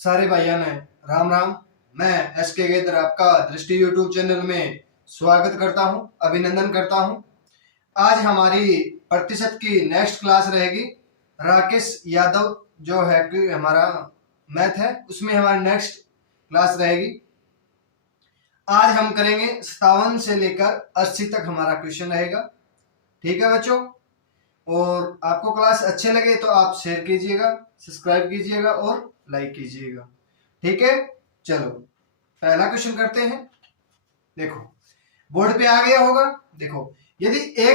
सारे भाइयों ने राम राम। मैं एसके गेदर आपका दृष्टि यूट्यूब चैनल में स्वागत करता हूं, अभिनंदन करता हूं। आज हमारी प्रतिशत की नेक्स्ट क्लास रहेगी। राकेश यादव जो है कि हमारा मैथ है, उसमें हमारी नेक्स्ट क्लास रहेगी। आज हम करेंगे 57 से लेकर 80 तक हमारा क्वेश्चन रहेगा। ठीक है बच्चों, और आपको क्लास अच्छे लगे तो आप शेयर कीजिएगा, सब्सक्राइब कीजिएगा और लाइक कीजिएगा। ठीक है, चलो पहला क्वेश्चन करते हैं। देखो बोर्ड पे आ गया होगा। देखो, यदि ए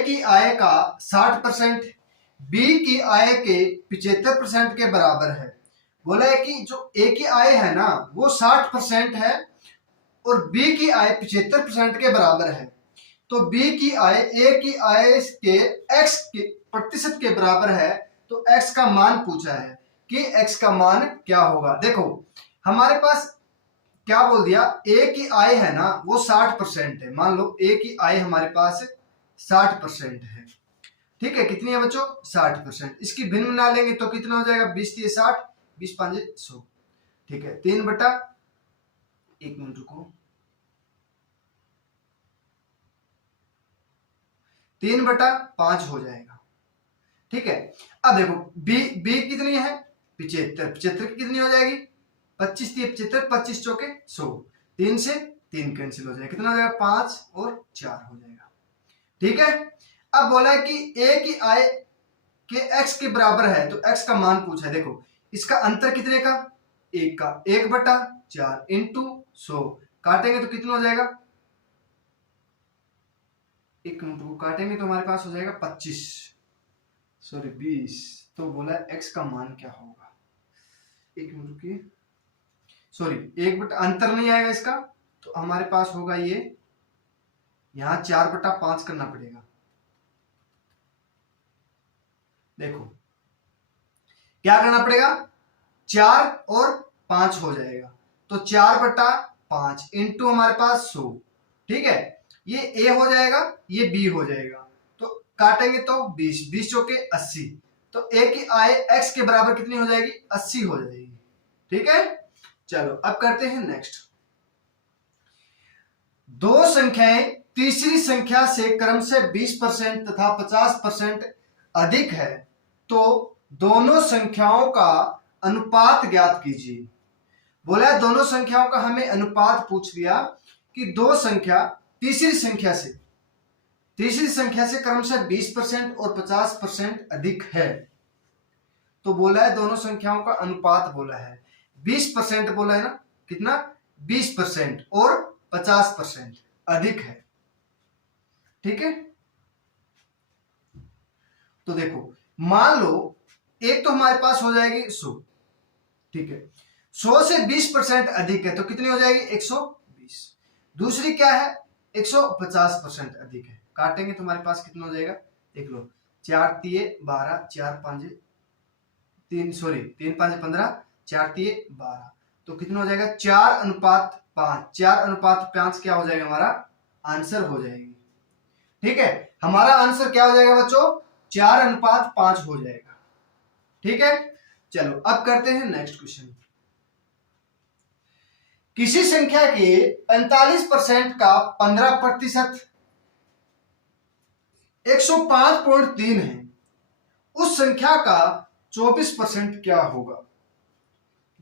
की आय का 60% बी की आय के 75% के बराबर है। बोला है कि जो ए की आय है ना वो 60% है और बी की आय 75% के बराबर है। तो बी की आय ए की आय के x के प्रतिशत के बराबर है, तो x का मान पूछा है कि x का मान क्या होगा। देखो हमारे पास क्या बोल दिया, ए की आय है ना वो 60% है। मान लो ए की आय हमारे पास 60% है। ठीक है, कितनी है बच्चों? 60%। इसकी भिन्न बना लेंगे तो कितना हो जाएगा? 20 × 60, 20 × 5 = 100। ठीक है, 3/1 मिनट रुको, 3/5 हो जाएगा। ठीक है, अब देखो बी कितनी है? 75। 75 की कितनी हो जाएगी? 25 × 75, 25 × 4 = 100। 3 से 3 कैंसिल हो जाएगा, कितना हो जाएगा? 5 और 4 हो जाएगा। ठीक है, अब बोला है कि ए की आय के x के बराबर है, तो x का मान पूछा है। देखो इसका अंतर कितने का? 1 का, 1/4 इंटू 100 काटेंगे तो कितना हो जाएगा? 1 मिनट को काटेंगे तो हमारे पास हो जाएगा 20। तो बोला x का मान क्या होगा? 1 मिनट की, सॉरी 1 अंतर नहीं आएगा इसका, तो हमारे पास होगा ये, यहां 4/5 करना पड़ेगा। देखो क्या करना पड़ेगा? 4 और 5 हो जाएगा, तो 4/5 इंटू हमारे पास 100। ठीक है, ये ए हो जाएगा, ये बी हो जाएगा, तो काटेंगे तो 20, 20 चौके 80। तो ए की आय x के बराबर कितनी हो जाएगी? 80 हो जाएगी। ठीक है, चलो अब करते हैं नेक्स्ट। दो संख्याएं तीसरी संख्या से क्रमशः 20% तथा 50% अधिक है, तो दोनों संख्याओं का अनुपात ज्ञात कीजिए। बोला है दोनों संख्याओं का हमें अनुपात पूछ लिया कि दो संख्या तीसरी संख्या से क्रमशः 20% और 50% अधिक है। तो बोला है दोनों संख्याओं का अनुपात बोला है, 20% बोला है ना, कितना? 20% और 50% अधिक है। ठीक है, तो देखो मान लो एक तो हमारे पास हो जाएगी 100। ठीक है, 100 से 20% अधिक है तो कितनी हो जाएगी? 120। दूसरी क्या है? 150% अधिक है। काटेंगे तो हमारे पास कितना हो जाएगा? देख लो, 4 × 12, 4 × 5 3, सॉरी 3 × 5 = 15, 4 × 12, तो कितना हो जाएगा? 4:5। 4:5 क्या हो जाएगा? हमारा आंसर हो जाएगी। ठीक है, हमारा आंसर क्या हो जाएगा बच्चों? 4:5 हो जाएगा। ठीक है, चलो अब करते हैं नेक्स्ट क्वेश्चन। किसी संख्या के 45% का 15% 105.3 है, उस संख्या का 24% क्या होगा?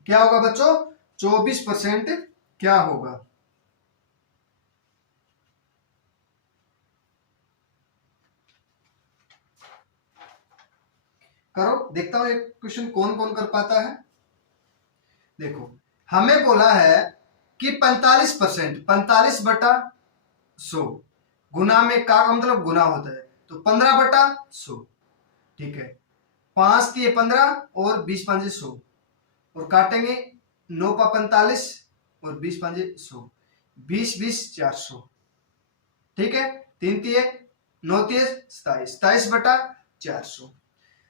क्या होगा बच्चों? 24% क्या होगा? करो, देखता हूं ये क्वेश्चन कौन कौन कर पाता है। देखो हमें बोला है कि 45%, 45/100 गुना में का मतलब गुना होता है, तो 15/100। ठीक है, 5 × 15 और 20 × 5 = 100, और काटेंगे 9 × 45 और 20 × 5 = 100, 20 20 400। ठीक है, 3 × 9 × 27, 27/400,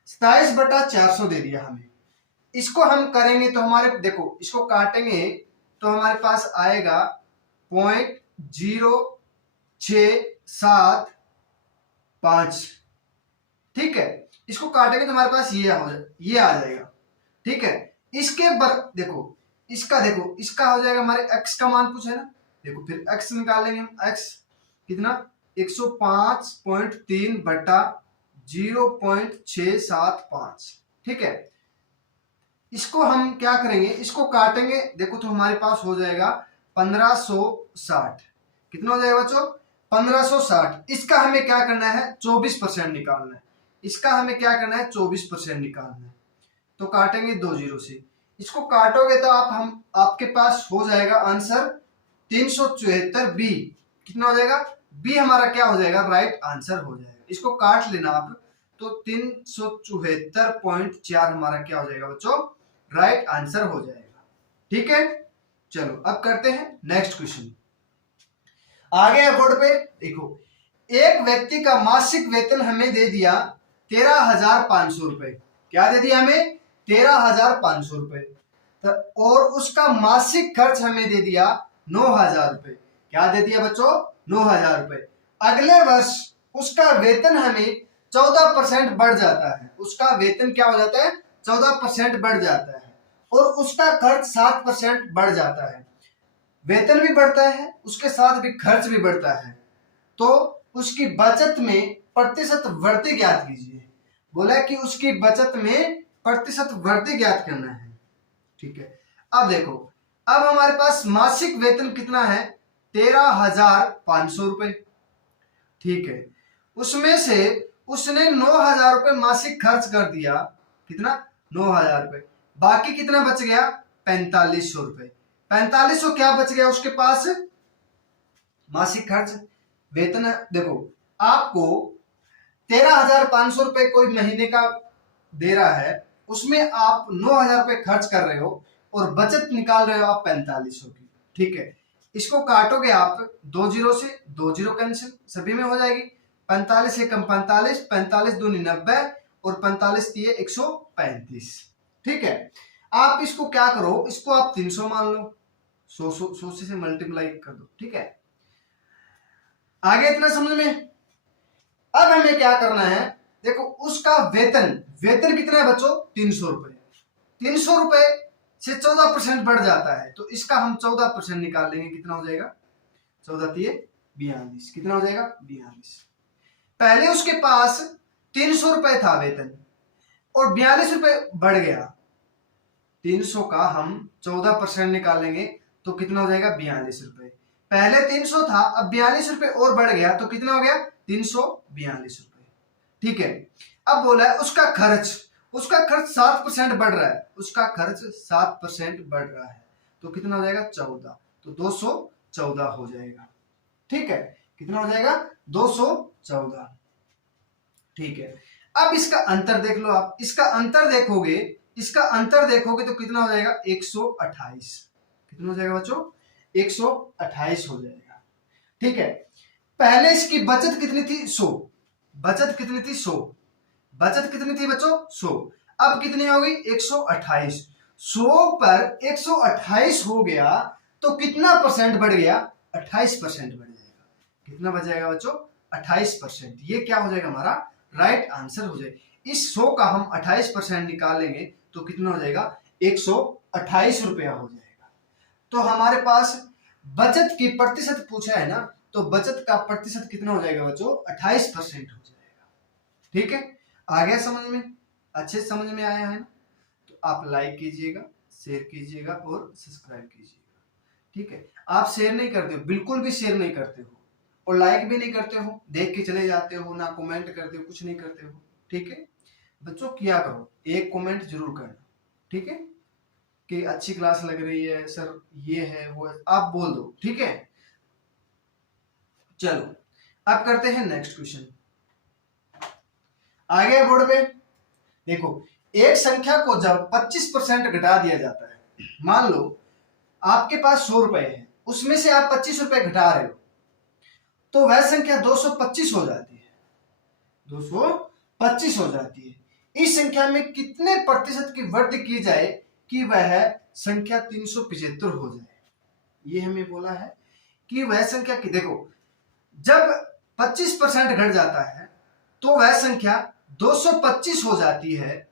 27/400 दे दिया हमें। इसको हम करेंगे तो हमारे, देखो इसको काटेंगे तो हमारे पास आएगा 0.0675। ठीक है, इसको काटेंगे तो हमारे पास ये आ जाएगा। ठीक है। देखो इसका हो जाएगा हमारे x का मान पूछा है ना, देखो फिर x निकालेंगे हम, x कितना 105.3 बटा 0.675, ठीक है। इसको हम क्या करेंगे, इसको काटेंगे, देखो तो हमारे पास हो जाएगा 1560। कितना हो जाएगा बच्चों 1560। इसका हमें क्या करना है 24% निकालना है, इसका हमें क्या करना है 24% निकालना है। तो काटेंगे 2 जीरो से, इसको काटोगे तो आपके पास हो जाएगा आंसर 374 बी। कितना हो जाएगा बी हमारा क्या हो जाएगा राइट आंसर हो जाएगा। इसको काट लेना आप, तो 374.4 हमारा क्या हो जाएगा बच्चों राइट आंसर हो जाएगा, ठीक है। चलो अब करते हैं नेक्स्ट क्वेश्चन। आगे बोर्ड पे देखो, एक व्यक्ति का मासिक वेतन हमें दे दिया 13,500 रुपए। क्या दे दिया हमें 13,500 रुपए, और उसका मासिक खर्च हमें दे दिया 9,000 रुपए। क्या दे दिया बच्चों 9,000 रुपए। अगले वर्ष उसका वेतन हमें 14% बढ़ जाता है, उसका वेतन क्या हो जाता है 14% बढ़ जाता है, और उसका खर्च 7% बढ़ जाता है। वेतन भी बढ़ता है, उसके साथ भी खर्च भी बढ़ता है, तो उसकी बचत में प्रतिशत वृद्धि ज्ञात कीजिए। बोला कि उसकी बचत में प्रतिशत वृद्धि ज्ञात करना है, ठीक है। अब देखो, अब हमारे पास मासिक वेतन कितना है 13,500 रुपए, ठीक है। उसमें से उसने 9,000 रुपए मासिक खर्च कर दिया, कितना 9,000 रुपए। बाकी कितना बच गया 4,500 रुपए। 4,500 क्या बच गया उसके पास मासिक खर्च। वेतन देखो आपको 13,500 रुपए कोई महीने का दे रहा है, उसमें आप 9,000 रुपए खर्च कर रहे हो और बचत निकाल रहे हो आप 4,500 की, ठीक है। इसको काटोगे आप 2 जीरो से, 2 जीरो कैंसिल सभी में हो जाएगी। 45 से कम 45, 45 दूनी 90 और 45 दिए 135, ठीक है। आप इसको क्या करो, इसको आप 300 मान लो, 100 से मल्टीप्लाई कर दो, ठीक है। आगे इतना समझ में। अब हमें क्या करना है, देखो उसका वेतन कितना है बच्चों 300 रुपए। 300 रुपए से 14% बढ़ जाता है, तो इसका हम 14% निकाल लेंगे। कितना हो जाएगा 14 दिए 42, कितना हो जाएगा 42। पहले उसके पास 300 रुपए था वेतन और 42 रुपए बढ़ गया, 300 का हम 14% निकालेंगे तो कितना हो जाएगा 42 रुपए। पहले 300 था, अब 42 रुपए और बढ़ गया तो कितना हो गया 342 रुपए, ठीक है। अब बोला है उसका खर्च 7% बढ़ रहा है, उसका खर्च 7% बढ़ रहा है, तो कितना हो जाएगा 14, तो 214 हो जाएगा, ठीक है। कितना हो जाएगा 214, ठीक है। अब इसका अंतर देख लो आप, इसका अंतर देखोगे तो कितना हो जाएगा 128। कितना हो जाएगा बच्चों 128 हो जाएगा, ठीक है। पहले इसकी बचत कितनी थी 100, बचत कितनी थी 100, बचत कितनी थी बच्चों 100, अब कितनी हो गई 128। 100 पर 128 हो गया तो कितना परसेंट बढ़ गया 28% बढ़ जाएगा। कितना बढ़ जाएगा बच्चों 28%। ये क्या हो जाएगा हमारा राइट आंसर हो जाएगा। इस 100 का हम 28% निकालेंगे तो कितना हो जाएगा 128 रुपया हो जाएगा। तो हमारे पास बचत की प्रतिशत पूछा है ना, तो बचत का प्रतिशत कितना हो जाएगा बच्चों 28% हो जाएगा, ठीक है। आ गया समझ में, अच्छे समझ में आया है ना। तो आप लाइक कीजिएगा, शेयर कीजिएगा और सब्सक्राइब कीजिएगा, ठीक है। आप शेयर नहीं करते हो, बिल्कुल भी शेयर नहीं करते हो, और लाइक भी नहीं करते हो, देख के चले जाते हो, ना कमेंट करते हो, कुछ नहीं करते हो, ठीक है। बच्चों किया करो, एक कमेंट जरूर करना, ठीक है, कि अच्छी क्लास लग रही है सर, ये है वो है, आप बोल दो, ठीक है। चलो अब करते हैं नेक्स्ट क्वेश्चन। आगे बोर्ड पे देखो, एक संख्या को जब 25% घटा दिया जाता है, मान लो आपके पास 100 रुपए है, उसमें से आप 25 रुपए घटा रहे हो, तो वह संख्या 225 हो जाती है, 225 हो जाती है। इस संख्या में कितने प्रतिशत की वृद्धि की जाए कि वह संख्या 375 हो जाए। ये हमें बोला है कि वह संख्या की, देखो जब 25% घट जाता है तो वह संख्या 225 हो जाती है।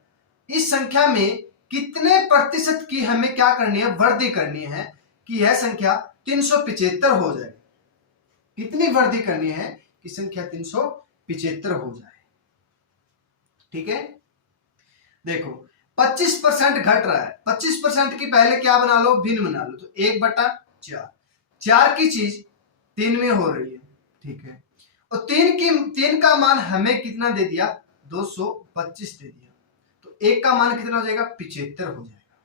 इस संख्या में कितने प्रतिशत की हमें क्या करनी है, वृद्धि करनी है कि यह संख्या 375 हो जाए। कितनी वृद्धि करनी है कि संख्या 375 हो जाए। ठीक है, देखो 25% घट रहा है, 25% की पहले क्या बना लो, भिन्न बना लो, तो 1/4, 4 की चीज 3 में हो रही है। ठीक है, और 3 का मान हमें कितना दे दिया, 225 दे दिया, तो 1 का मान कितना हो जाएगा, 75 हो जाएगा।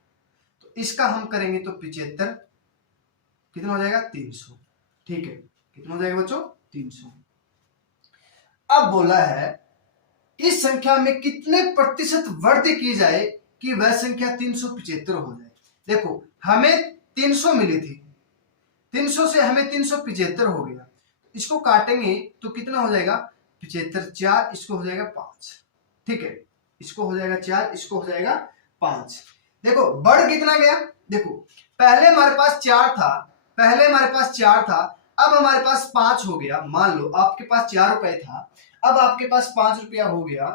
तो इसका हम करेंगे तो 75 कितना हो जाएगा, 300। ठीक है, कितना हो जाएगा बच्चों, 300। अब बोला है इस संख्या में कितने प्रतिशत वृद्धि की जाए कि वह संख्या 375 हो जाए। देखो हमें 300 मिली थी, 300 से हमें 375 हो गया, इसको काटेंगे तो कितना हो जाएगा, 75, 4, इसको हो जाएगा 5। ठीक है, इसको हो जाएगा 4, इसको हो जाएगा 5। देखो बढ़ कितना गया, देखो पहले हमारे पास 4 था, अब हमारे पास 5 हो गया। मान लो आपके पास 4 रुपए था, अब आपके पास 5 रुपया हो गया,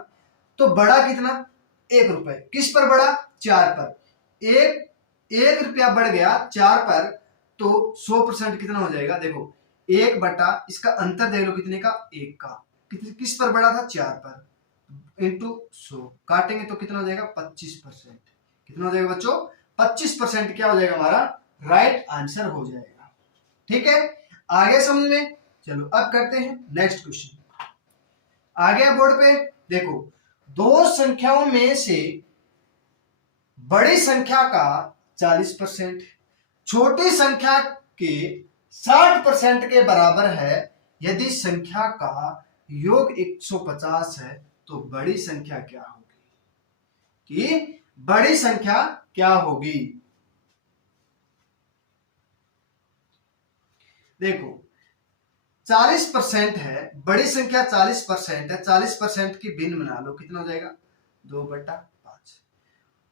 तो बढ़ा कितना, 1 रुपए। किस पर बढ़ा, 4 पर। 1 रुपया बढ़ गया 4 पर, तो 100% कितना हो जाएगा, देखो 1 बटा इसका अंतर देख लो कितने का, 1 का। किस पर बढ़ा था, 4 पर, इंटू 100, काटेंगे तो कितना हो जाएगा, 25%। कितना हो जाएगा बच्चों, 25% क्या हो जाएगा, हमारा राइट आंसर हो जाएगा। ठीक है, आगे समझ में। चलो अब करते हैं नेक्स्ट क्वेश्चन। आगे बोर्ड पे देखो, दो संख्याओं में से बड़ी संख्या का 40% छोटी संख्या के 60% के बराबर है। यदि संख्या का योग 150 है तो बड़ी संख्या क्या होगी, कि बड़ी संख्या क्या होगी। देखो 40% है, बड़ी संख्या 40% है, 40% की भिन्न बना लो, कितना हो जाएगा, 2/5।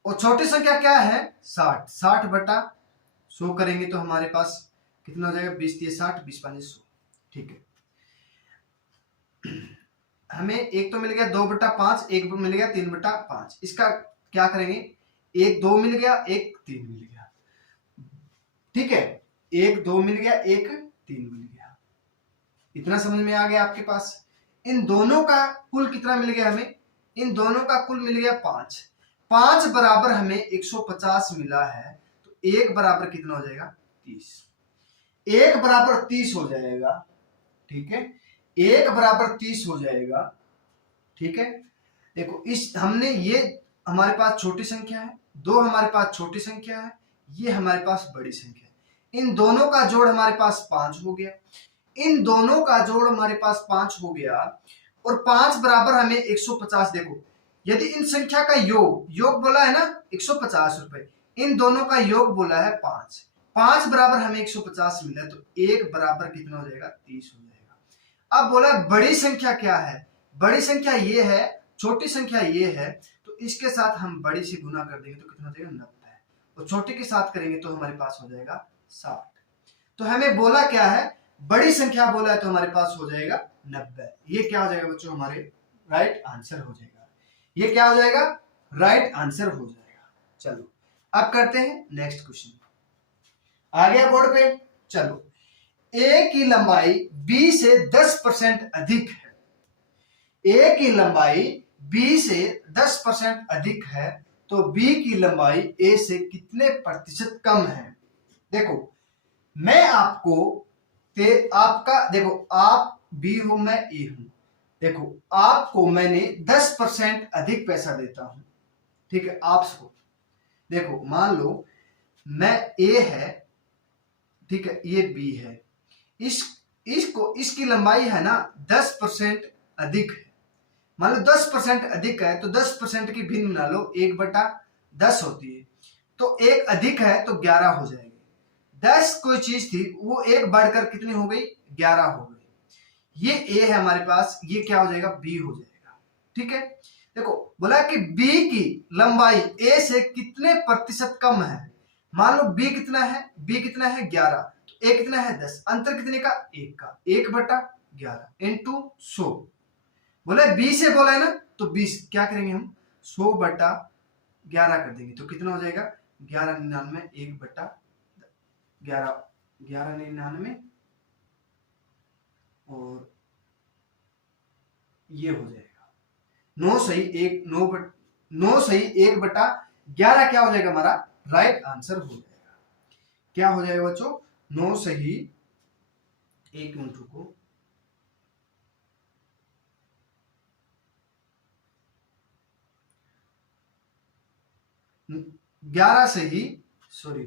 और छोटी संख्या क्या है, 60, 60/100 करेंगे तो हमारे पास कितना हो जाएगा, 20 3 60, 20 5 100। ठीक है, हमें एक तो मिल गया 2/5, एक मिल गया 3/5। इसका क्या करेंगे, एक 2 मिल गया, एक 3 मिल गया। ठीक है, एक 2 मिल गया, एक 3 मिल गया। इतना समझ में आ गया आपके पास। इन दोनों का कुल कितना मिल गया हमें, इन दोनों का कुल मिल गया 5। 5 बराबर हमें 150 मिला है, तो 1 बराबर कितना हो जाएगा, 30। 1 बराबर 30 हो जाएगा। ठीक है, 1 बराबर 30 हो जाएगा। ठीक है, देखो इस हमने ये हमारे पास छोटी संख्या है, 2 हमारे पास छोटी संख्या है, ये हमारे पास बड़ी संख्या है। इन दोनों का जोड़ हमारे पास 5 हो गया, इन दोनों का जोड़ हमारे पास 5 हो गया, और 5 बराबर हमें 150। देखो यदि इन संख्या का योग बोला है ना 150 रुपए, इन दोनों का योग बोला है 5, 5 बराबर हमें 150 मिला, तो 1 बराबर कितना हो जाएगा, 30 हो जाएगा। अब बोला बड़ी संख्या क्या है, बड़ी संख्या ये है, छोटी संख्या ये है, तो इसके साथ हम बड़ी से गुना कर देंगे तो कितना हो जाएगा, 90, और छोटी के साथ करेंगे तो हमारे पास हो जाएगा 60। तो हमें बोला क्या है, बड़ी संख्या बोला है तो हमारे पास हो जाएगा 90। ये क्या हो जाएगा बच्चों, हमारे राइट आंसर हो जाएगा। ये क्या हो जाएगा, राइट आंसर हो जाएगा। चलो अब करते हैं नेक्स्ट क्वेश्चन। आ गया बोर्ड पे। चलो, ए की लंबाई बी से 10% अधिक है, ए की लंबाई बी से 10% अधिक है, तो बी की लंबाई ए से कितने प्रतिशत कम है। देखो मैं आपको आपका देखो, आप बी हो, मैं ए हूं। देखो आपको मैंने 10% अधिक पैसा देता हूं, ठीक है, आपको। देखो मान लो मैं ए है, ठीक है, ये बी है, इसकी लंबाई है ना 10% अधिक है। मान लो 10% अधिक है, तो 10% की भिन्न बना लो, 1/10 होती है, तो एक अधिक है तो 11 हो जाएगी। 10 कोई चीज थी, वो एक बढ़कर कितनी हो गई, 11 हो गई। ये ए है हमारे पास, ये क्या हो जाएगा, बी हो जाएगा। ठीक है, देखो बोला कि बी की लंबाई ए से कितने प्रतिशत कम है। मान लो बी कितना है, 11, तो ए कितना है 10, अंतर कितने का, 1 का, 1/11 इंटू 100। बोला बी से बोला है ना, तो 20 क्या करेंगे हम, 100/11 11 कर देंगे तो कितना हो जाएगा 1199 1/11 1199 और ये हो जाएगा 9 सही 1/11 क्या हो जाएगा हमारा राइट आंसर हो जाएगा। क्या हो जाएगा बच्चों 9 सही 1 मिनट रुको 11 सही सॉरी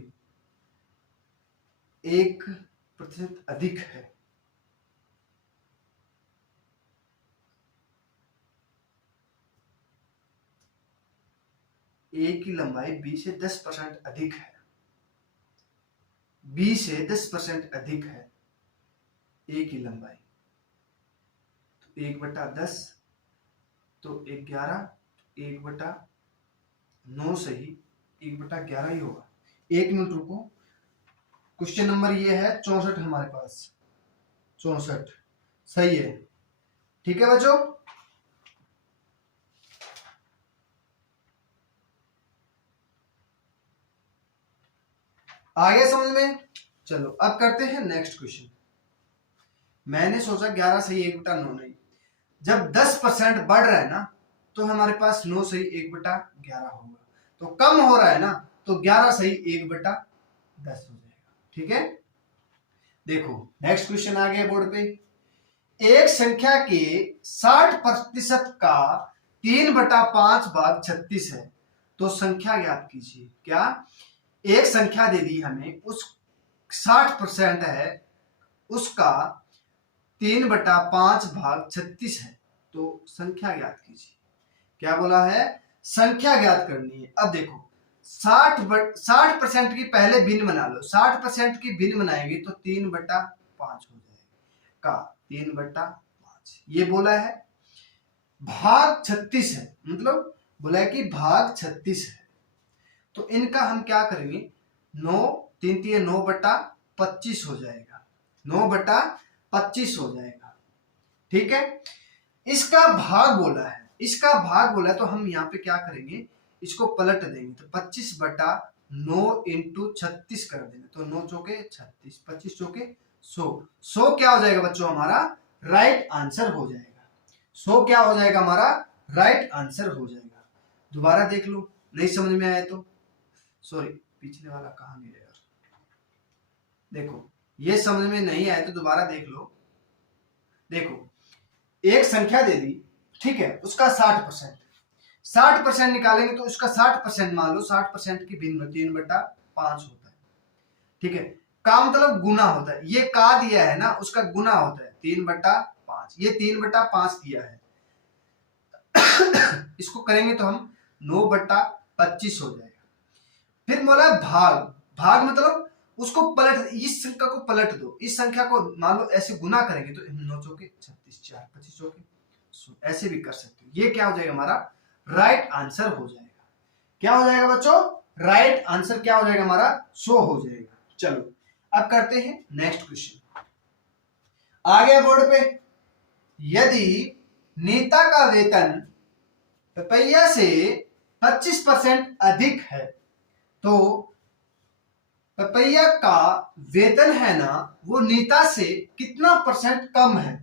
1% अधिक है। ए की लंबाई बी से 10% अधिक है। बी से 10% अधिक है ए की लंबाई तो 1/10 तो 11 1/9 सही 1/11 ही होगा। 1 मिनट रुको क्वेश्चन नंबर ये है 64 हमारे पास 64 सही है। ठीक है बच्चों आगे समझ में। चलो अब करते हैं नेक्स्ट क्वेश्चन। मैंने सोचा 11 सही 1/9 नहीं, जब 10% बढ़ रहा है ना तो हमारे पास 9 सही 1/11 होगा, तो कम हो रहा है ना तो 11 सही 1/10 हो जाएगा। ठीक है देखो नेक्स्ट क्वेश्चन आ गया बोर्ड पे। एक संख्या के 60% का 3/5 भाग 36 है तो संख्या ज्ञात कीजिए। क्या एक संख्या दे दी हमें उस 60% है उसका 3/5 भाग 36 है तो संख्या ज्ञात कीजिए। क्या बोला है संख्या ज्ञात करनी है। अब देखो 60% की पहले भिन्न बना लो 60% की भिन्न बनाएंगे तो 3/5 हो जाएगा का 3/5 ये बोला है भाग 36 है मतलब बोला है कि भाग 36 है तो इनका हम क्या करेंगे 9 3 3 9/25 हो जाएगा 9/25 हो जाएगा। ठीक है इसका भाग बोला है तो हम यहाँ पे क्या करेंगे इसको पलट देंगे तो 25/9 इंटू 36 कर देंगे तो 9 चौके 36 25 चौके 100 क्या हो जाएगा बच्चों हमारा राइट आंसर हो जाएगा। 100 क्या हो जाएगा हमारा राइट आंसर हो जाएगा। दोबारा देख लो नहीं समझ में आया तो सॉरी पिछले वाला कहाँ गया यार। देखो ये समझ में नहीं आया तो दोबारा देख लो। देखो एक संख्या दे दी ठीक है उसका 60% निकालेंगे तो उसका 60% मान लो 60% की भिन्न 3/5 होता है। ठीक है का मतलब गुना होता है ये का दिया है ना उसका गुना होता है 3/5 ये 3/5 दिया है इसको करेंगे तो हम 9/25 हो जाएगा। फिर बोला भाग मतलब उसको पलट इस संख्या को पलट दो इस संख्या को मान लो ऐसे गुना करेंगे तो 9 चौके 36 4 25 चौके ऐसे भी कर सकते हो। ये क्या हो जाएगा हमारा राइट आंसर हो जाएगा। क्या हो जाएगा बच्चों राइट आंसर क्या हो जाएगा हमारा 100 हो जाएगा। चलो अब करते हैं नेक्स्ट क्वेश्चन आ गया बोर्ड पे। यदि नीता का वेतन रुपया से 25% अधिक है तो रुपया का वेतन है ना वो नीता से कितना % कम है।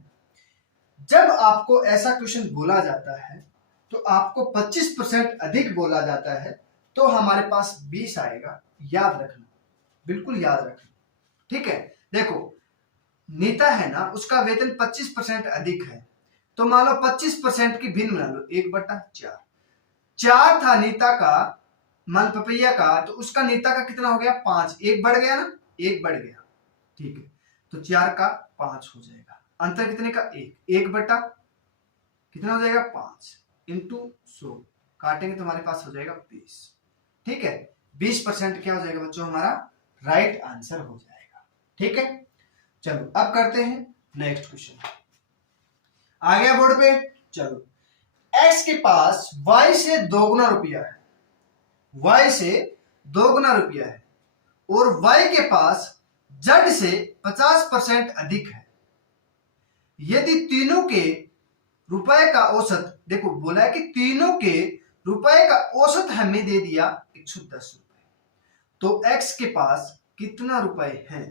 जब आपको ऐसा क्वेश्चन बोला जाता है तो आपको 25% अधिक बोला जाता है तो हमारे पास 20 आएगा। याद रखना बिल्कुल याद रखना। ठीक है देखो नीता है ना उसका वेतन 25% अधिक है तो मान लो 25% की भिन्न बना लो 1/4 4 था नीता का मान पपैया का तो उसका नीता का कितना हो गया 5 1 बढ़ गया ना 1 बढ़ गया। ठीक है तो 4 का 5 हो जाएगा अंतर कितने का 1 बटा कितना हो जाएगा 5 इंटू 100 काटेंगे तो हमारे पास हो जाएगा 20। ठीक है 20% क्या हो जाएगा बच्चों हमारा राइट आंसर हो जाएगा। ठीक है चलो अब करते हैं नेक्स्ट क्वेश्चन आ गया बोर्ड पे। चलो x के पास y से 2 गुना रुपया है y से 2 गुना रुपया है और y के पास z से 50% अधिक है। यदि तीनों के रुपए का औसत देखो बोला है कि तीनों के रुपए का औसत हमें दे दिया 110 रुपए। तो एक्स के पास कितना रुपए है,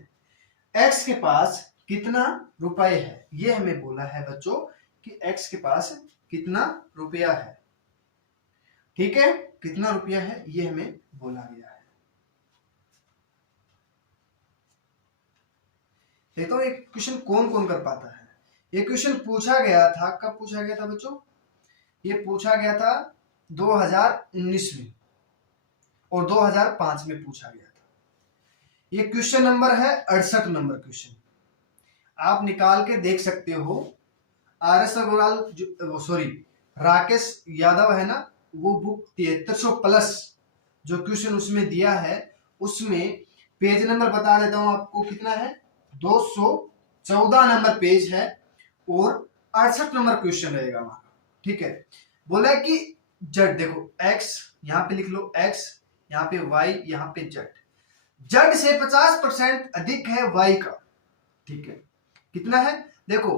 एक्स के पास कितना रुपए है, ये हमें बोला है बच्चों कि एक्स के पास कितना रुपया है। ठीक है, कितना रुपया है ये हमें बोला गया है। देखो तो एक क्वेश्चन कौन कौन कर पाता है। ये क्वेश्चन पूछा गया था, कब पूछा गया था बच्चों, ये पूछा गया था 2019 में और 2005 में पूछा गया था। ये क्वेश्चन नंबर है 68 नंबर क्वेश्चन, आप निकाल के देख सकते हो। RS अग्रवाल सॉरी राकेश यादव है ना, वो बुक 7300 प्लस जो क्वेश्चन उसमें दिया है, उसमें पेज नंबर बता देता हूं आपको कितना है, 214 नंबर पेज है और 68 नंबर क्वेश्चन रहेगा हमारा। ठीक है, बोला है कि जेड, देखो एक्स यहां पे लिख लो, एक्स यहाँ पे वाई, यहाँ पे जेड, जेड से 50% अधिक है वाई का। ठीक है, कितना है, देखो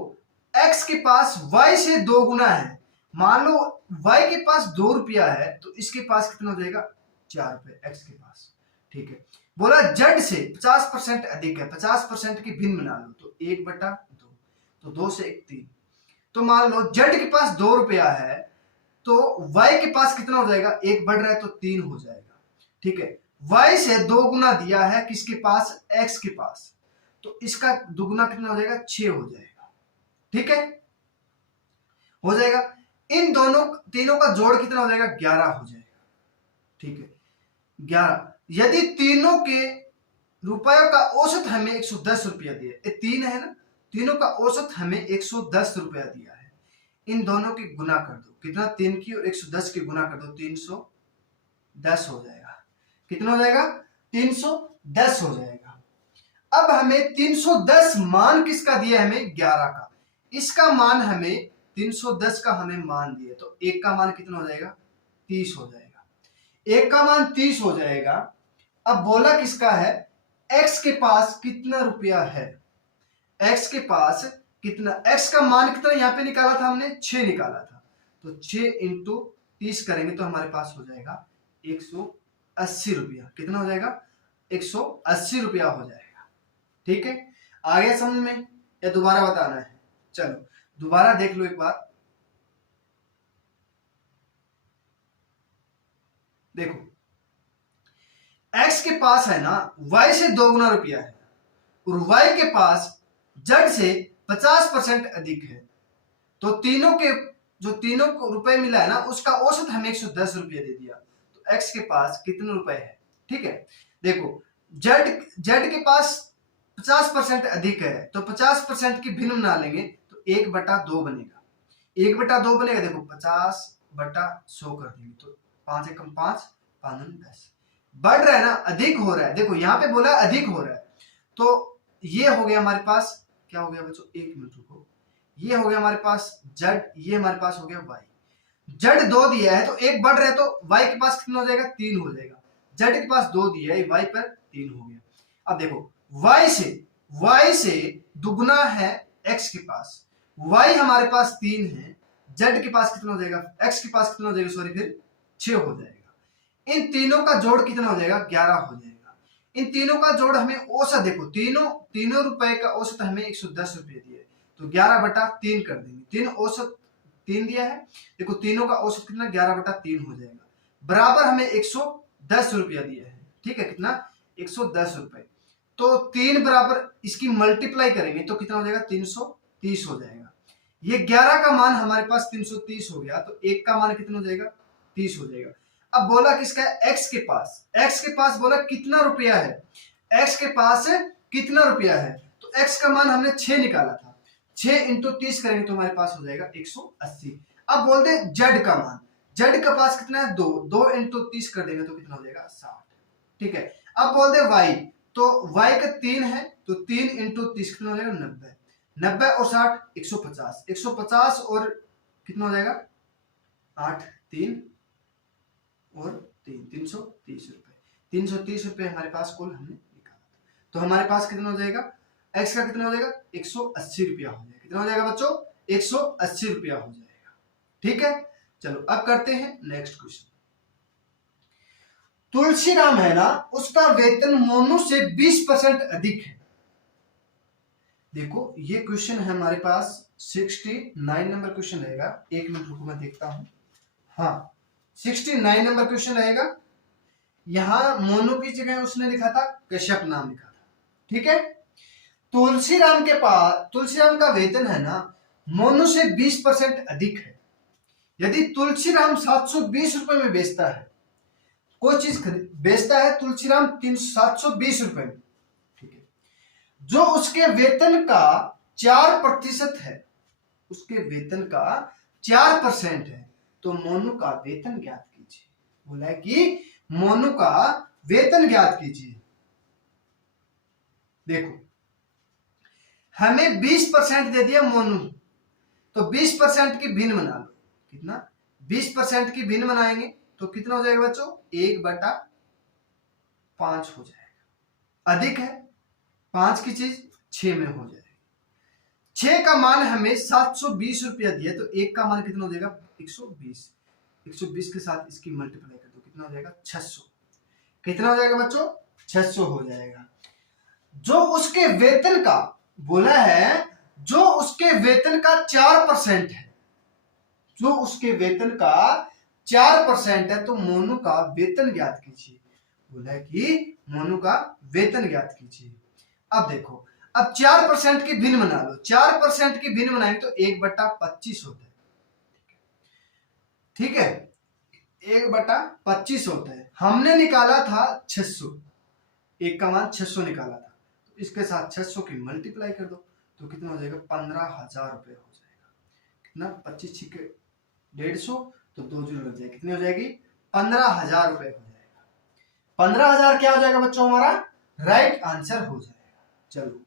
एक्स के पास वाई से 2 गुना है। मान लो वाई के पास 2 रुपया है तो इसके पास कितना हो जाएगा, 4 रुपए एक्स के पास। ठीक है, बोला जेड से 50% अधिक है, 50% की भिन्न बना लो तो 1/2, तो 2 से 1 3। तो मान लो जेड के पास 2 रुपया है तो वाई के पास कितना हो जाएगा, 1 बढ़ रहा है तो 3 हो जाएगा। ठीक है, वाई से 2 गुना दिया है किसके पास, एक्स के पास, तो इसका दुगुना कितना हो जाएगा, 6 हो जाएगा। ठीक है, हो जाएगा। इन दोनों तीनों का जोड़ कितना हो जाएगा, 11 हो जाएगा। ठीक है, 11। यदि तीनों के रुपयों का औसत हमें 110 रुपया दिया, ये 3 है ना, तीनों का औसत हमें 110 रुपया दिया है, इन दोनों की गुना कर दो, कितना, 3 की और 110 की गुना कर दो, 310 हो जाएगा। कितना हो जाएगा, 310 हो जाएगा। अब हमें 310 मान किसका दिया है, हमें 11 का, इसका मान हमें 310 का हमें मान दिया, तो एक का मान कितना हो जाएगा, 30 हो जाएगा, एक का मान 30 हो जाएगा। अब बोला किसका है, एक्स के पास कितना रुपया है, एक्स के पास कितना, एक्स का मान कितना यहां पे निकाला था हमने, 6 निकाला था, तो 6 इंटू 30 करेंगे तो हमारे पास हो जाएगा 180 रुपया। कितना हो जाएगा, 180 रुपया हो जाएगा। ठीक है, आ गया समझ में या दोबारा बताना है, चलो दोबारा देख लो एक बार। देखो एक्स के पास है ना, वाई से 2 गुना रुपया है और वाई के पास जेड से 50% अधिक है, तो तीनों के जो तीनों को रुपए मिला है ना, उसका औसत हमें 110 रुपया दे दिया, तो एक्स के पास कितने रुपए है। ठीक है, देखो जेड के पास 50% अधिक है, तो 50% की भिन्न बना लेंगे तो 1/2 बनेगा, 1/2 बनेगा। देखो 50/100 कर देंगे तो 5 एकम 5, 5 दूनी 10, बढ़ रहा है ना, अधिक हो रहा है। देखो यहाँ पे बोला अधिक हो रहा है, तो ये हो गया हमारे पास, क्या हो गया बच्चों, 1 मिनट रुको, ये हो गया हमारे पास जेड, ये हमारे पास हो गया वाई। जेड 2 दिया है तो 1 बढ़ रहा है, तो वाई के पास कितना हो जाएगा, 3 हो जाएगा। जेड के पास 2 दिया है, वाई पर 3 हो गया। अब देखो वाई से दुगुना है एक्स के पास, वाई हमारे पास 3 है, जेड के पास कितना हो जाएगा, एक्स के पास कितना हो जाएगा, सॉरी फिर 6 हो जाएगा। इन तीनों का जोड़ कितना हो जाएगा, 11 हो जाएगा। इन तीनों का जोड़ हमें औसत, देखो तीनों रुपए का औसत हमें 110 रुपये दिए, तो 11/3 कर देंगे, 3 औसत 3 दिया है, देखो तीनों का औसत कितना, 11/3 हो जाएगा, बराबर हमें 110 रुपया दिया है। ठीक है, कितना, 110 रुपए, तो 3 बराबर इसकी मल्टीप्लाई करेंगे तो कितना हो जाएगा, 330 हो जाएगा। ये 11 का मान हमारे पास 330 हो गया, तो 1 का मान कितना हो जाएगा, 30 हो जाएगा। अब बोला किसका है, एक्स के पास बोला कितना रुपया है, एक्स के पास कितना रुपया है, तो एक्स का मान हमने 6 निकाला था, 6 इंटू 30 करेंगे तो हमारे पास हो जाएगा 180। अब बोलते जेड का मान, जेड का पास कितना है, 2 इंटू 30 कर देंगे तो कितना हो जाएगा, 60। ठीक है, अब बोलते वाई, तो वाई का 3 है, तो 3 इंटू 30 कितना हो जाएगा, 90, 90 और 60 150, 150 और कितना हो जाएगा, 8 3 और 330 रुपए, 330 रुपए हमारे पास कुल हमने निकाला, तो हमारे पास कितना हो जाएगा, एक्स का कितना हो जाएगा, 180 रुपया हो जाएगा। कितना हो जाएगा बच्चों, 180 रुपया हो जाएगा। ठीक है, चलो अब करते हैं नेक्स्ट क्वेश्चन। तुलसीराम है ना, उसका वेतन मोनू से 20% अधिक है। देखो ये क्वेश्चन है हमारे पास 69 नंबर क्वेश्चन रहेगा। एक मिनट रुको मैं देखता हूं। हाँ 69 नंबर क्वेश्चन रहेगा। यहां मोनू की जगह उसने लिखा था कश्यप नाम लिखा था। ठीक है, तुलसीराम का वेतन है ना मोनू से 20% अधिक है। यदि तुलसीराम 720 रुपए में बेचता है, कोई चीज बेचता है तुलसीराम 720 रुपए में, ठीक है, जो उसके वेतन का 4% है, उसके वेतन का 4% है, तो मोनू का वेतन ज्ञात कीजिए। बोला है कि मोनू का वेतन ज्ञात कीजिए। देखो हमें 20% दे दिया मोनू, तो 20% की भिन्न बना लो। कितना? 20% की भिन्न बनाएंगे तो कितना हो जाएगा बच्चों? 1/5 हो जाएगा। अधिक है 5 की चीज 6 में हो जाएगी। 6 का मान हमें 720 रुपया दिया, तो 1 का मान कितना हो जाएगा? 120। 120 के साथ इसकी मल्टीप्लाई कर दो, कितना हो जाएगा? 600। कितना हो जाएगा बच्चों? 600 हो जाएगा। जो उसके वेतन का बोला है, जो उसके वेतन का 4% है, जो उसके वेतन का 4% है, तो मोनू का वेतन ज्ञात कीजिए। बोला है कि मोनू का वेतन ज्ञात कीजिए। अब देखो, अब 4% की भिन्न बना लो। 4% की भिन्न बनाएंगे तो 1/25 होता है। ठीक है, 1/25 होता है। हमने निकाला था 600, 1 का मान 600 निकाला था, तो इसके साथ 600 की मल्टीप्लाई कर दो, तो कितना हो जाएगा? 15,000 रुपए हो जाएगा। कितना? 25 छिके 150, तो 2 जीरो लग जाएगी। कितनी हो जाएगी? 15,000 रुपए हो जाएगा। 15,000 क्या हो जाएगा बच्चों? हमारा राइट आंसर हो जाएगा। चलो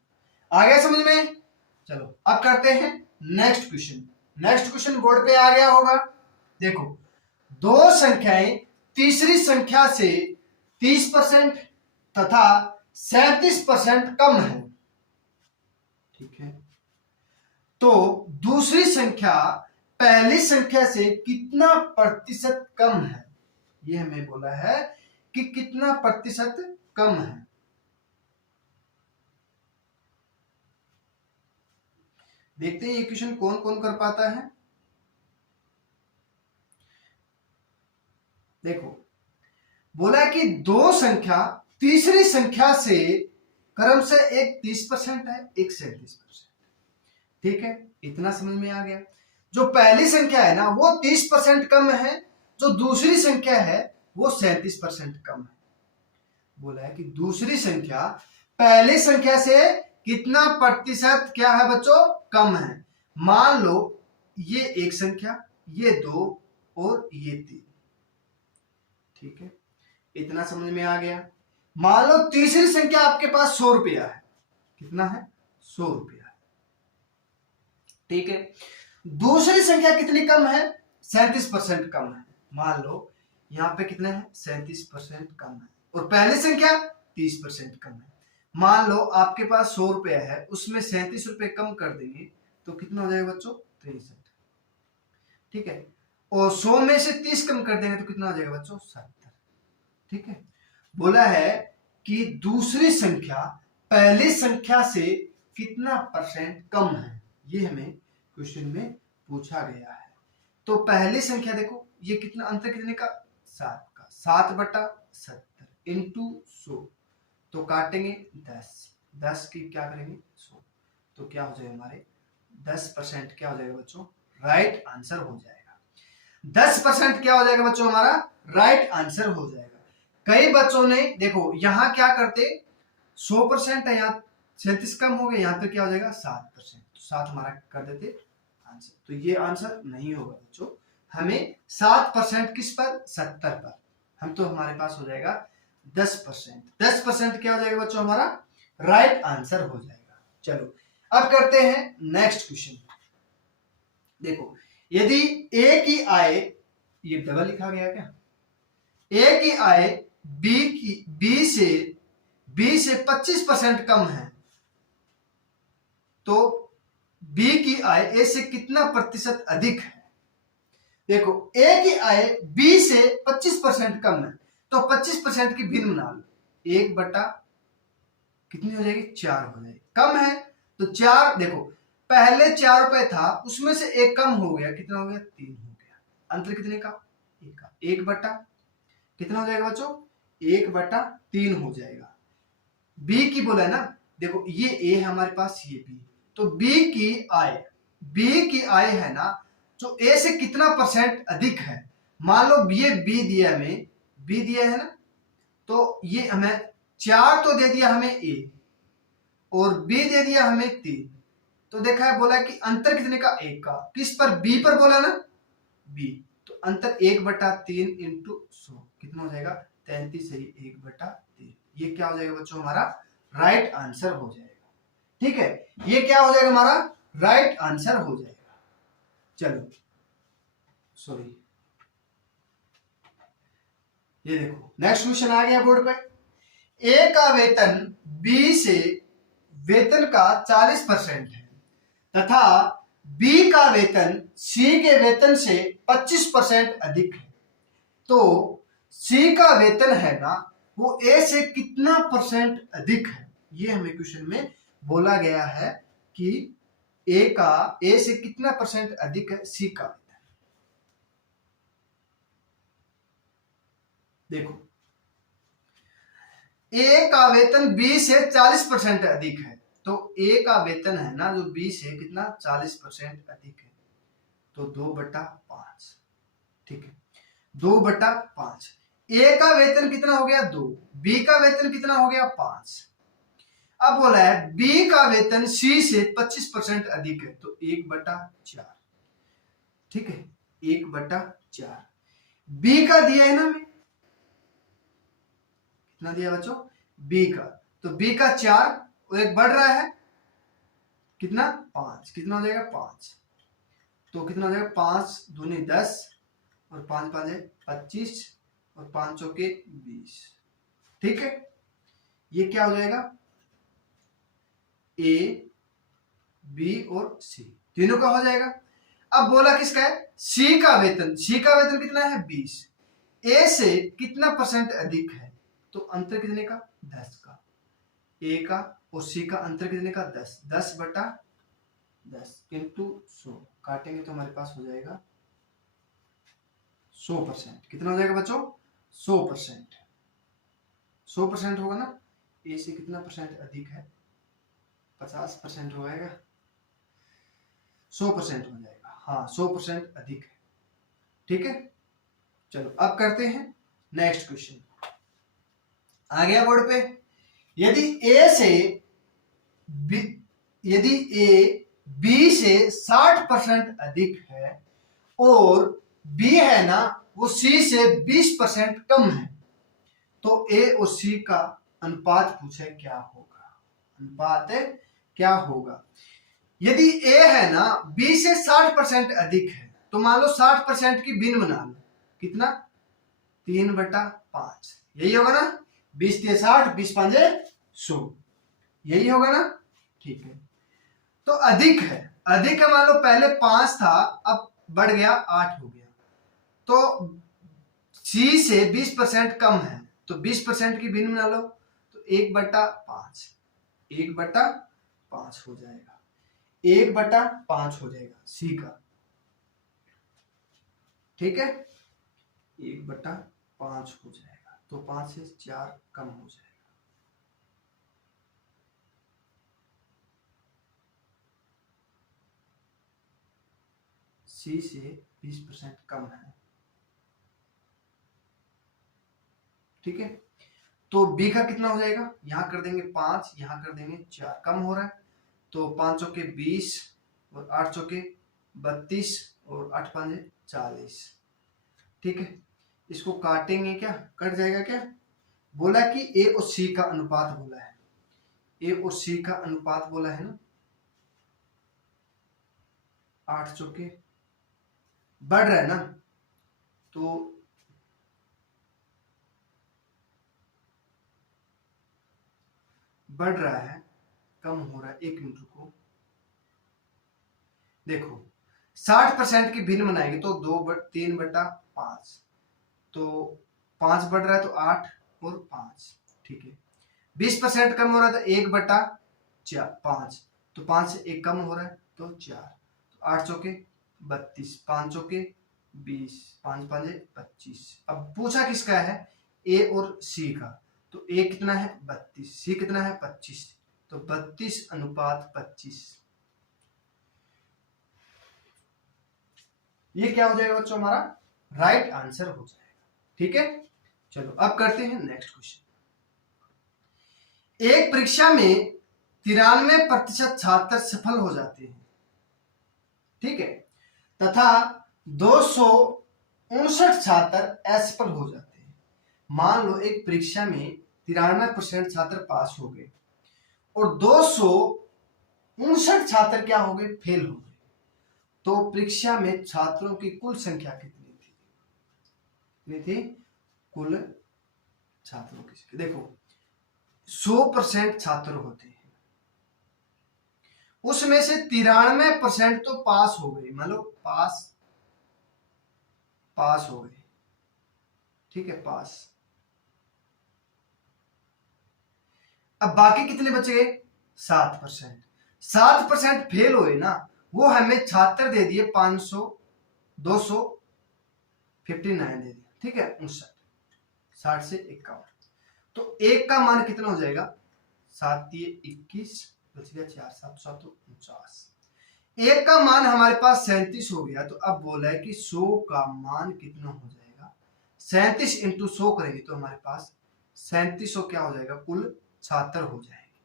आ गया समझ में? चलो अब करते हैं next question. Next question board पे आ गया होगा। देखो, दो संख्याएं तीसरी संख्या से 30% तथा 37% कम है। ठीक है, तो दूसरी संख्या पहली संख्या से कितना प्रतिशत कम है? यह हमें बोला है कि कितना प्रतिशत कम है। देखते हैं ये क्वेश्चन कौन कौन कर पाता है। देखो, बोला है कि दो संख्या तीसरी संख्या से क्रम से एक 30% है, एक 37%। ठीक है, इतना समझ में आ गया। जो पहली संख्या है ना वो 30% कम है, जो दूसरी संख्या है वो 37% कम है। बोला है कि दूसरी संख्या पहली संख्या से कितना प्रतिशत क्या है बच्चों? कम है। मान लो ये एक संख्या, ये 2 और ये 3। ठीक है, इतना समझ में आ गया। मान लो तीसरी संख्या आपके पास 100 रुपया है। कितना है? 100 रुपया। ठीक है, दूसरी संख्या कितनी कम है? 37% कम है। मान लो यहां पे कितना है? 37% कम है। और पहली संख्या 30% कम है। मान लो आपके पास 100 रुपया है, उसमें 37 रुपए कम कर देंगे तो कितना हो जाएगा बच्चों? 63। ठीक है, और 100 में से 30 कम कर देंगे तो कितना हो जाएगा बच्चों? 70। ठीक है, बोला है कि दूसरी संख्या पहली संख्या से कितना परसेंट कम है, ये हमें क्वेश्चन में पूछा गया है। तो पहली संख्या देखो, ये कितना अंतर कितने का? 7 का। 7/70 इंटू 100, तो काटेंगे 10। 10 की क्या करेंगे? 100, तो क्या हो जाएगा? हमारे 10% क्या हो जाएगा बच्चों? राइट आंसर हो जाएगा। 10% क्या हो जाएगा बच्चों? हमारा राइट आंसर हो जाएगा। कई बच्चों ने देखो यहां क्या करते, 100% है, यहाँ 37 कम हो गए, यहाँ पे क्या हो जाएगा? 7%, तो 7 हमारा कर देते आंसर। तो ये आंसर नहीं होगा बच्चों। हमें 7% किस पर? 70 पर। हम तो हमारे पास हो जाएगा 10%। 10% क्या हो जाएगा बच्चों? हमारा राइट आंसर हो जाएगा। चलो अब करते हैं नेक्स्ट क्वेश्चन। देखो, यदि ए की आय, ये डबल लिखा गया क्या? ए की आय बी से 25% कम है, तो बी की आय ए से कितना प्रतिशत अधिक है? देखो ए की आय बी से 25% कम है, तो 25% की भिन्न बना लो, 1 बटा कितनी हो जाएगी, 4 हो जाएगी। कम है तो 4, देखो पहले 4 रुपए था, उसमें से 1 कम हो गया, कितना हो गया, 3 हो गया। अंतर कितने का, 1 का। 1 बटा कितना हो जाएगा बच्चों, 1/3 हो जाएगा। बी की बोला है ना, देखो ये ए है हमारे पास, ये बी, तो बी की आय है ना, जो ए से कितना परसेंट अधिक है। मान लो ये बी दिया हमें, बी दिया है ना, तो ये हमें 4 तो दे दिया हमें ए, और बी दे दिया हमें 3। तो देखा है, बोला कि अंतर कितने का, 1 का। किस पर, बी पर बोला ना, बी, तो अंतर 1/3 इंटू 100 कितना हो जाएगा, 33 सही 1/3। ये क्या हो जाएगा बच्चों, हमारा राइट आंसर हो जाएगा। ठीक है, ये क्या हो जाएगा, हमारा राइट आंसर हो जाएगा। चलो सॉरी, ये देखो नेक्स्ट क्वेश्चन आ गया बोर्ड पे। ए का वेतन बी से वेतन का 40% है, तथा बी का वेतन सी के वेतन से 25% अधिक है। तो सी का वेतन है ना, वो ए से कितना परसेंट अधिक है। ये हमें क्वेश्चन में बोला गया है कि ए से कितना परसेंट अधिक है सी का वेतन। देखो ए का वेतन बी से 40% अधिक है, तो ए का वेतन है ना जो बी से कितना, 40% अधिक है, तो 2/5। ठीक है, 2/5। ए का वेतन कितना हो गया, 2, बी का वेतन कितना हो गया, 5। अब बोला है बी का वेतन सी से 25% अधिक है, तो 1/4। ठीक है, 1/4। बी का दिया है ना, कितना दिया बच्चों, बी का, तो बी का 4 और 1 बढ़ रहा है, कितना, 5। कितना हो जाएगा, 5। तो कितना हो जाएगा, 5 दूनी 10 और 5 5 25 और 5 चौके 20। ठीक है, ये क्या हो जाएगा, ए बी और सी तीनों का हो जाएगा। अब बोला किसका है, सी का वेतन, सी का वेतन कितना है, 20। ए से कितना परसेंट अधिक है, तो अंतर कितने का, 10 का। ए का और सी का अंतर कितने का, 10। 10/10 इंटू 100 काटेंगे तो हमारे पास हो जाएगा 100%। कितना हो जाएगा बच्चों, 100%। 100% होगा ना, ए से कितना परसेंट अधिक है, 50% हो जाएगा, 100% हो जाएगा, हाँ 100% अधिक है। ठीक है, चलो अब करते हैं नेक्स्ट क्वेश्चन। आ गया बोर्ड पे। यदि ए से बी, यदि ए बी से 60% अधिक है और बी है ना वो सी से 20% कम है, तो ए और सी का अनुपात पूछे क्या होगा, अनुपात क्या होगा। यदि ए है ना बी से 60% अधिक है, तो मान लो 60% की भिन्न बना लो, कितना, 3/5। यही होगा ना, 20 3 60, 20 5 100, यही होगा ना। ठीक है, तो अधिक है, अधिक है, मान लो पहले 5 था, अब बढ़ गया 8 हो गया, तो सी से 20% कम है, तो 20% की भिन्न बना लो, तो 1/5, 1/5 हो जाएगा, 1/5 हो जाएगा सी का। ठीक है, 1/5 हो जाएगा, तो 5 से 4 कम हो जाएगा। सी से 20% कम है। ठीक है, तो बी का कितना हो जाएगा, यहां कर देंगे 5, यहां कर देंगे 4, कम हो रहा है, तो 5 चौके 20 और 8 चौके 32 और 8 5 40। ठीक है, इसको काटेंगे, क्या कट जाएगा क्या, बोला कि ए और सी का अनुपात बोला है, ए और सी का अनुपात बोला है ना, 8 चौके बढ़ रहा है ना, तो बढ़ रहा है, कम हो रहा है, 1 मिनट रुको। देखो 60% की भिन्न बनाएंगे तो 3/5, तो 5 बढ़ रहा है तो 8 और 5, ठीक है। 20% कम हो रहा है तो 1/5, तो 5 से 1 कम हो रहा है तो 4, तो 8 चौके 32, 5 चौके 20, 5 5 25। अब पूछा किसका है, ए और सी का, तो ए कितना है 32, सी कितना है 25, तो 32:25। ये क्या हो जाएगा बच्चों, हमारा राइट आंसर हो जाएगा, ठीक है। चलो अब करते हैं नेक्स्ट क्वेश्चन। एक परीक्षा में 93% छात्र सफल हो जाते हैं, ठीक है, तथा 259 छात्र असफल हो जाते हैं। मान लो एक परीक्षा में 93% छात्र पास हो गए और 259 छात्र क्या हो गए, फेल हो गए। तो परीक्षा में छात्रों की कुल संख्या कितनी थी, कितनी थी कुल छात्रों की संख्या? देखो 100% छात्र होते हैं, उसमें से 93% तो पास हो गए, मान लो पास हो गए, ठीक है, पास। अब बाकी कितने बच गए, 7%। 7% फेल हुए ना, वो हमें छात्र दे दिए 500, 259 दे दिया, ठीक है, 59, 60 से 51, तो एक का मान कितना हो जाएगा, 7 × 21, बच गया 4, 7 7 49। एक का मान हमारे पास 37 हो गया, तो अब बोला है कि 100 का मान कितना हो जाएगा, 37 × 100 करेंगे तो हमारे पास 3700 क्या हो जाएगा, कुल छात्र हो जाएंगे।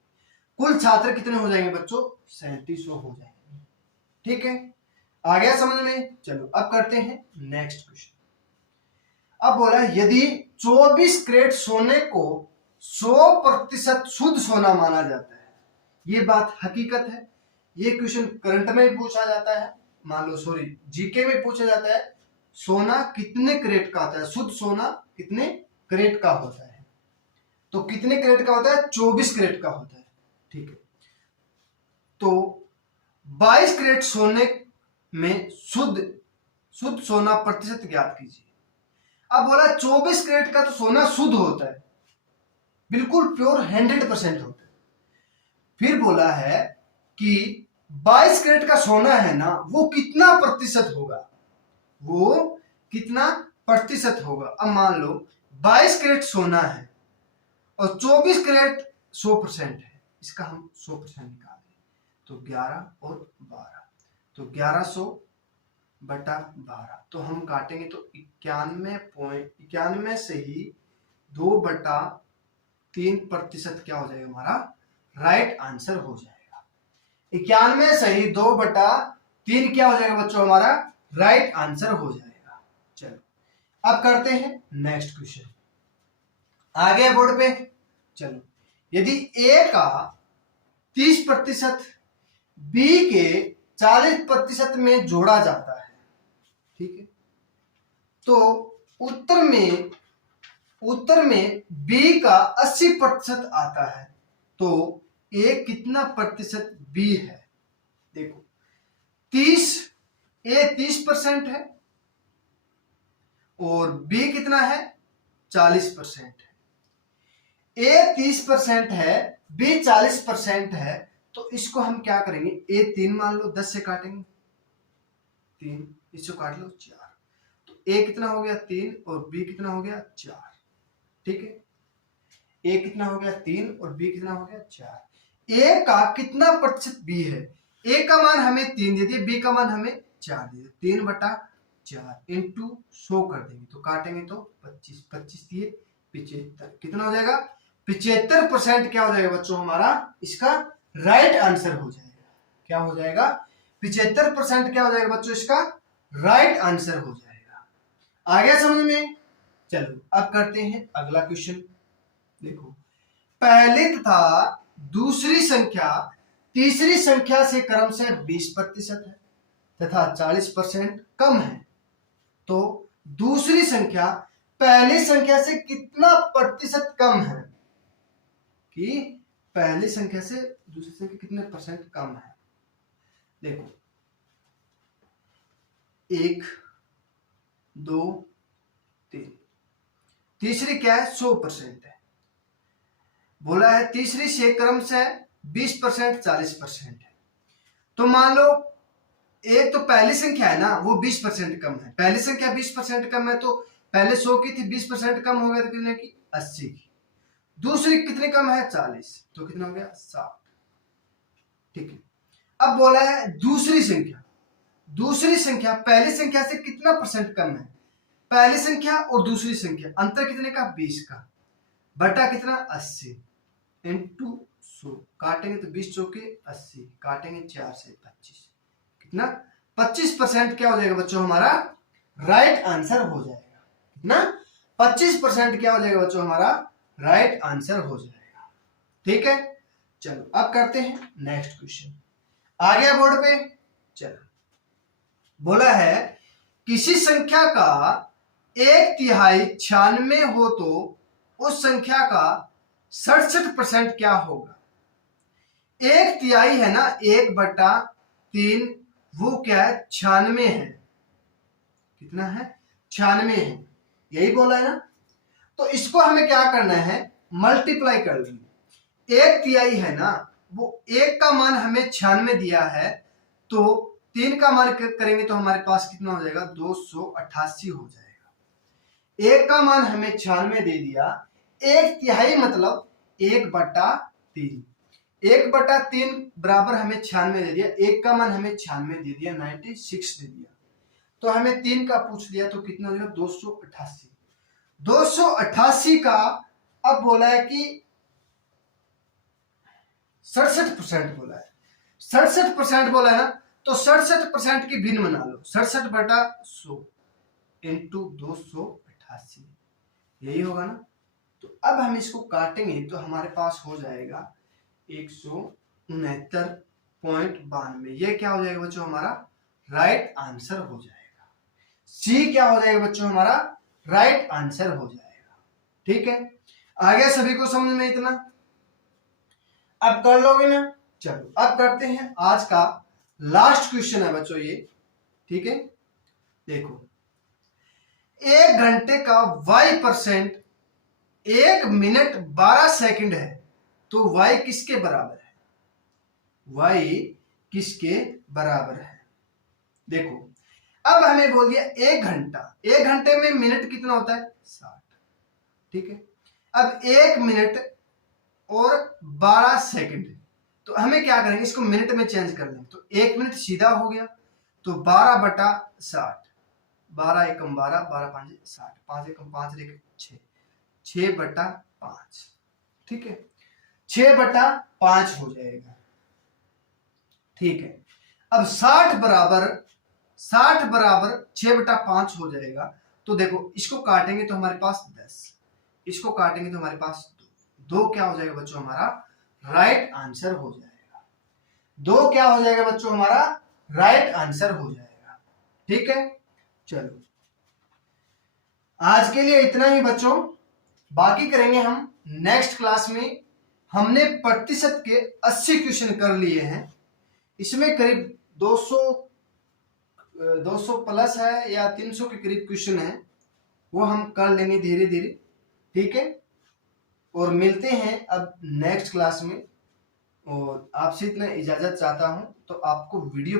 कुल छात्र कितने हो जाएंगे बच्चों, 3700 हो जाएंगे, ठीक है। आ गया समझ में। चलो अब करते हैं नेक्स्ट क्वेश्चन। अब बोला है यदि 24 कैरेट सोने को 100% शुद्ध सोना माना जाता है, ये बात हकीकत है। ये क्वेश्चन करंट में भी पूछा जाता है, मान लो सॉरी जीके में पूछा जाता है, सोना कितने कैरेट का होता है, शुद्ध सोना कितने कैरेट का होता है, तो कितने कैरेट का होता है, 24 कैरेट का होता है, ठीक है। तो 22 कैरेट सोने में शुद्ध सोना प्रतिशत ज्ञात कीजिए। अब बोला 24 कैरेट का तो सोना शुद्ध होता है, बिल्कुल प्योर 100% होता है। फिर बोला है कि 22 कैरेट का सोना है ना, वो कितना प्रतिशत होगा, वो कितना प्रतिशत होगा। अब मान लो 22 कैरेट सोना है और 24 कैरेट 100% है, इसका हम 100% निकालें तो 11 और 12, तो 1100/12, तो हम काटेंगे तो 91 से ही 2/3% क्या हो जाएगा, हमारा राइट आंसर हो जाएगा। 91 से ही 2/3 क्या हो जाएगा बच्चों, हमारा राइट आंसर हो जाएगा। चलो अब करते हैं नेक्स्ट क्वेश्चन, आ गया बोर्ड पे। चलो यदि ए का 30% बी के 40% में जोड़ा जाता है, ठीक है, तो उत्तर में बी का 80% आता है, तो ए कितना प्रतिशत बी है। देखो 30% है और बी कितना है 40% है। ए 30% है, बी 40% है, तो इसको हम क्या करेंगे, ए 3 मान लो, 10 से काटेंगे 3, इसको काट लो 4, तो ए कितना हो गया 3 और बी कितना हो गया 4, ठीक है। ए कितना हो गया 3 और बी कितना हो गया 4। ए का कितना प्रतिशत बी है, ए का मान हमें 3 दे दिए, बी का मान हमें 4 दे दिए, 3/4 इंटू 100 कर देंगे तो काटेंगे तो 25, 25 दिए 75, कितना हो जाएगा 75% क्या हो जाएगा बच्चों, हमारा इसका राइट आंसर हो जाएगा। क्या हो जाएगा, 75% क्या हो जाएगा बच्चों, इसका राइट आंसर हो जाएगा। आ गया समझ में। चलो अब करते हैं अगला क्वेश्चन। देखो पहले तथा दूसरी संख्या तीसरी संख्या से क्रमशः 20% है तथा 40% कम है, तो दूसरी संख्या पहली संख्या से कितना प्रतिशत कम है, कि पहली संख्या से दूसरी संख्या कितने % कम है। देखो 1 2 3। तीसरी क्या है 100% है। बोला है तीसरी से क्रम से 20% 40% है। तो मान लो एक तो पहली संख्या है ना वो 20% कम है, पहली संख्या 20% कम है तो पहले 100 की थी 20% कम हो गया तो कितने की 80 की। दूसरी कितने कम है 40 तो कितना हो गया 60। ठीक है। अब बोला है दूसरी संख्या पहली संख्या से कितना परसेंट कम है। पहली संख्या और दूसरी संख्या अंतर कितने का 20 का बटा कितना 80 इंटू 100 काटेंगे तो 20 चौके 80 काटेंगे 4 से 25 कितना 25% क्या हो जाएगा बच्चों हमारा राइट आंसर हो जाएगा। कितना 25% क्या हो जाएगा बच्चों हमारा राइट आंसर हो जाएगा। ठीक है। चलो अब करते हैं नेक्स्ट क्वेश्चन। आ गया बोर्ड पे। चलो बोला है किसी संख्या का 1/3 96 हो तो उस संख्या का 67% क्या होगा। 1/3 है ना 1/3 वो क्या है 96 है। कितना है 96 है यही बोला है ना। तो इसको हमें क्या करना है मल्टीप्लाई कर लेंगे। 1/3 है ना वो 1 का मान हमें 96 दिया है तो 3 का मान करेंगे तो हमारे पास कितना हो जाएगा 288 हो जाएगा। 1 का मान हमें 96 दे दिया 1/3 मतलब 1/3 1/3 बराबर हमें 96 दे दिया। 1 का मान हमें 96 दे दिया 96 दे दिया तो हमें 3 का पूछ लिया तो कितना हो जाएगा 288। 288 का अब बोला है कि 67% बोला है 67% बोला है ना तो 67% की भिन्न बना लो 67/100 इंटू 288 यही होगा ना। तो अब हम इसको काटेंगे तो हमारे पास हो जाएगा 169.92। ये क्या हो जाएगा बच्चों हमारा राइट आंसर हो जाएगा। सी क्या हो जाएगा बच्चों हमारा राइट आंसर हो जाएगा। ठीक है आ गया सभी को समझ में इतना। अब कर लोगे ना। चलो अब करते हैं आज का लास्ट क्वेश्चन है बच्चों ये। ठीक है देखो 1 घंटे का y% 1 मिनट 12 सेकंड है तो y किसके बराबर है। y किसके बराबर है देखो अब हमें बोल दिया 1 घंटा 1 घंटे में मिनट कितना होता है 60। ठीक है अब 1 मिनट और 12 सेकंड तो हमें क्या करेंगे इसको मिनट में चेंज कर लेंगे तो 1 मिनट सीधा हो गया तो 12/60 12 एकम 12 12 5 60 5 एकम 5 6 6/5। ठीक है 6/5 हो जाएगा। ठीक है अब 60 बराबर 6/5 हो जाएगा तो देखो इसको काटेंगे तो हमारे पास 10 इसको काटेंगे तो हमारे पास 2 क्या हो जाएगा बच्चों हमारा राइट आंसर हो जाएगा। 2 क्या हो जाएगा बच्चों हमारा राइट आंसर हो जाएगा। ठीक है चलो आज के लिए इतना ही बच्चों बाकी करेंगे हम नेक्स्ट क्लास में। हमने प्रतिशत के 80 क्वेश्चन कर लिए हैं इसमें करीब 200 प्लस है या 300 के करीब क्वेश्चन है वो हम कर लेंगे धीरे धीरे। ठीक है और मिलते हैं अब नेक्स्ट क्लास में और आपसे इतना इजाजत चाहता हूं तो आपको वीडियो